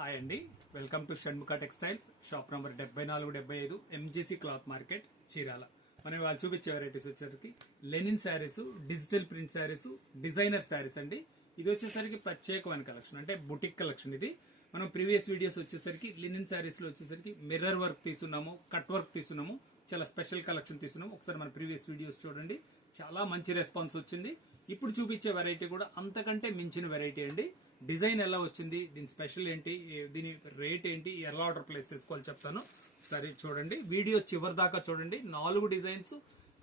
Hi అండి, welcome to Shanmukha textiles. Shop number 7475 MGC cloth market, Chirala. మనం వాళ్ళు చూపించే వెరైటీస్ వచ్చేసరికి linen saris, digital print saris, designer saris అండి. ఇది వచ్చేసరికి ప్రత్యేకమైన కలెక్షన్, అంటే బుటిక్ కలెక్షన్. ఇది మనం ప్రీవియస్ వీడియోస్ వచ్చేసరికి లెనిన్ శారీస్ లో వచ్చేసరికి మిర్రర్ వర్క్ తీసుకున్నాము, కట్ వర్క్ తీసుకున్నాము, చాలా స్పెషల్ కలెక్షన్ తీసుకున్నాము. ఒకసారి మన ప్రీవియస్ వీడియోస్ చూడండి, చాలా మంచి రెస్పాన్స్ వచ్చింది. ఇప్పుడు చూపించే వెరైటీ కూడా అంతకంటే మించిన వెరైటీ అండి. డిజైన్ ఎలా వచ్చింది, దీని స్పెషల్ ఏంటి, దీని రేట్ ఏంటి, ఎలా ఆర్డర్ ప్లేస్ చేసుకోవాలి చెప్తాను. సరే చూడండి, వీడియో చివరి దాకా చూడండి. 4 డిజైన్స్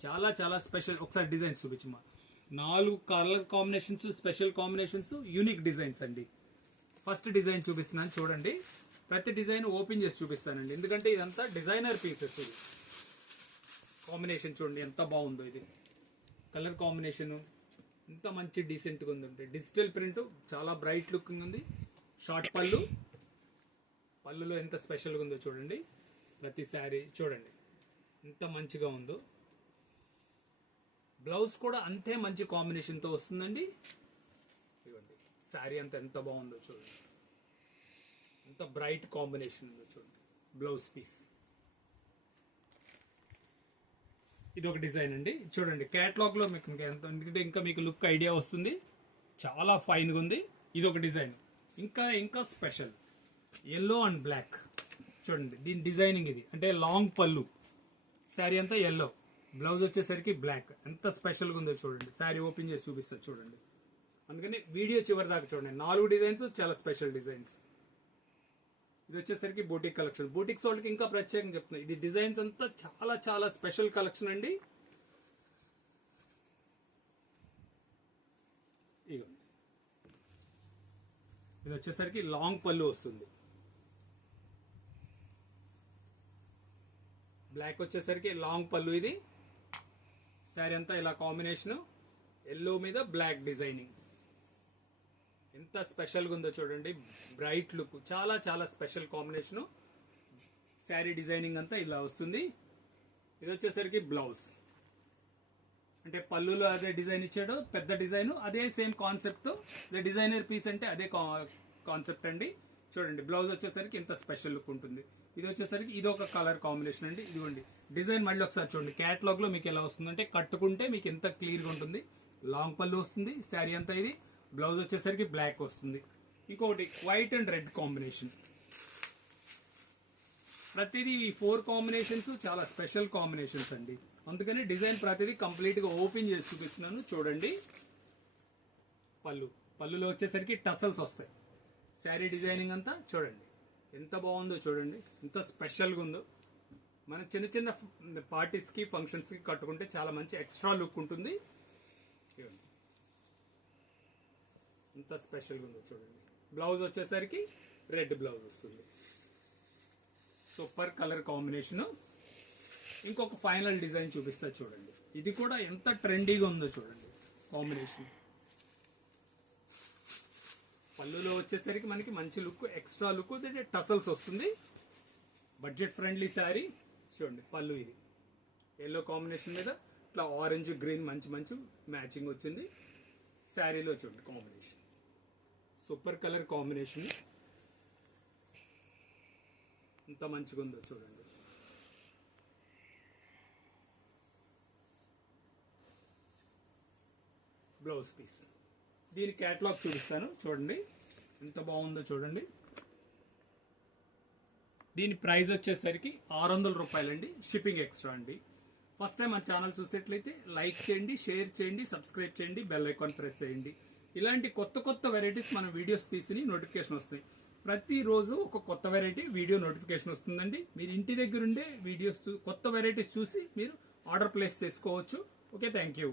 చాలా చాలా స్పెషల్. ఒకసారి డిజైన్స్ చూపించమా. 4 colour combinations, special combinations, unique designs అండి. ఫస్ట్ డిజైన్ చూపిస్తున్నాను చూడండి. ప్రతి డిజైన్ ఓపెన్ చేసి చూపిస్తానండి, ఎందుకంటే ఇదంతా డిజైనర్ పీసెస్. ఇది కాంబినేషన్ చూడండి ఎంత బాగుందో. ఇది కలర్ కాంబినేషన్ ఎంత మంచి డీసెంట్ గా ఉందండి. డిజిటల్ ప్రింట్ చాలా బ్రైట్ లుకింగ్ ఉంది. షార్ట్ పళ్ళులో ఎంత స్పెషల్ గా ఉందో చూడండి. ప్రతి శారీ చూడండి ఎంత మంచిగా ఉందో. బ్లౌజ్ కూడా అంతే మంచి కాంబినేషన్ తో వస్తుందండి. ఇవ్వండి శారీ అంతా ఎంత బాగుందో చూడండి, ఎంత బ్రైట్ కాంబినేషన్ ఉందో చూడండి. బ్లౌజ్ పీస్ ఇది ఒక డిజైన్ అండి. చూడండి కేటలాగ్ లో మీకు ఎందుకంటే ఇంకా మీకు లుక్ ఐడియా వస్తుంది. చాలా ఫైన్ గా ఉంది. ఇది ఒక డిజైన్. ఇంకా స్పెషల్ ఎల్లో అండ్ బ్లాక్ చూడండి. దీని డిజైనింగ్ ఇది, అంటే లాంగ్ పళ్ళు, శారీ అంతా ఎల్లో, బ్లౌజ్ వచ్చేసరికి బ్లాక్. ఎంత స్పెషల్ గా ఉందో చూడండి. శారీ ఓపెన్ చేసి చూపిస్తారు చూడండి. అందుకని వీడియో చివరి దాకా చూడండి. 4 డిజైన్స్ చాలా స్పెషల్ డిజైన్స్. ఇది వచ్చేసరికి బూటిక్ కలెక్షన్. బూటిక్స్ వాళ్ళకి ఇంకా ప్రత్యేకంగా చెప్తున్నాయి. ఇది డిజైన్స్ అంతా చాలా చాలా స్పెషల్ కలెక్షన్ అండి. ఇది వచ్చేసరికి లాంగ్ పళ్ళు వస్తుంది. బ్లాక్ వచ్చేసరికి లాంగ్ పళ్ళు. ఇది శారీ అంతా ఇలా కాంబినేషన్, ఎల్లో మీద బ్లాక్ డిజైనింగ్. ఎంత స్పెషల్ గా ఉందో చూడండి. బ్రైట్ లుక్, చాలా చాలా స్పెషల్ కాంబినేషన్. శారీ డిజైనింగ్ అంతా ఇలా వస్తుంది. ఇది వచ్చేసరికి బ్లౌజ్, అంటే పళ్ళులో అదే డిజైన్ ఇచ్చాడు, పెద్ద డిజైన్, అదే సేమ్ కాన్సెప్ట్ తో. డిజైనర్ పీస్ అంటే అదే కాన్సెప్ట్ అండి. చూడండి బ్లౌజ్ వచ్చేసరికి ఎంత స్పెషల్ లుక్ ఉంటుంది. ఇది వచ్చేసరికి ఇది ఒక కలర్ కాంబినేషన్ అండి. ఇదిగోండి డిజైన్ మళ్ళీ ఒకసారి చూడండి. క్యాటలాగ్ లో మీకు ఎలా వస్తుందంటే కట్టుకుంటే మీకు ఎంత క్లియర్ గా ఉంటుంది. లాంగ్ పళ్ళు వస్తుంది శారీ అంతా. ఇది బ్లౌజ్ వచ్చేసరికి బ్లాక్ వస్తుంది. ఇంకొకటి వైట్ అండ్ రెడ్ కాంబినేషన్. ప్రతిదీ ఈ 4 కాంబినేషన్స్ చాలా స్పెషల్ కాంబినేషన్స్ అండి. అందుకని డిజైన్ ప్రతిదీ కంప్లీట్ గా ఓపెన్ చేసి చూపిస్తున్నాను చూడండి. పళ్ళులో వచ్చేసరికి టసల్స్ వస్తాయి. శారీ డిజైనింగ్ అంతా చూడండి ఎంత బాగుందో చూడండి, ఎంత స్పెషల్ గా ఉందో. మన చిన్న చిన్న పార్టీస్ కి, ఫంక్షన్స్ కి కట్టుకుంటే చాలా మంచి ఎక్స్ట్రా లుక్ ఉంటుంది. ఎంత స్పెషల్ గా ఉందో చూడండి. బ్లౌజ్ వచ్చేసరికి రెడ్ బ్లౌజ్ వస్తుంది. Super colour combination. ఇంకొక ఫైనల్ డిజైన్ చూపిస్తా చూడండి. ఇది కూడా ఎంత ట్రెండీగా ఉందో చూడండి కాంబినేషన్. పళ్ళులో వచ్చేసరికి మనకి మంచి లుక్, ఎక్స్ట్రా లుక్, టసల్స్ వస్తుంది. బడ్జెట్ ఫ్రెండ్లీ శారీ చూడండి. పళ్ళు ఇది ఎల్లో కాంబినేషన్ మీద ఇట్లా ఆరెంజ్ గ్రీన్ మంచి మంచి మ్యాచింగ్ వచ్చింది. శారీలో చూడండి కాంబినేషన్, సూపర్ కలర్ కాంబినేషన్. ఎంత మంచిగా ఉందో చూడండి. Blouse piece. దీని క్యాటలాగ్ చూపిస్తాను చూడండి ఎంత బాగుందో చూడండి. దీని ప్రైస్ వచ్చేసరికి 600 రూపాయలండి. షిప్పింగ్ ఎక్స్ట్రా అండి. ఫస్ట్ టైం మన ఛానల్ చూసేట్లయితే లైక్ చేయండి, షేర్ చేయండి, సబ్స్క్రైబ్ చేయండి, బెల్ ఐకాన్ ప్రెస్ చేయండి. ఇలాంటి కొత్త వెరైటీస్ మన వీడియోస్ తీసి నోటిఫికేషన్ వస్తాయి. ప్రతిరోజు ఒక కొత్త వెరైటీ వీడియో నోటిఫికేషన్ వస్తుందండి. మీరు ఇంటి దగ్గర ఉండే వీడియోస్, కొత్త వెరైటీస్ చూసి మీరు ఆర్డర్ ప్లేస్ చేసుకోవచ్చు. Okay, thank you.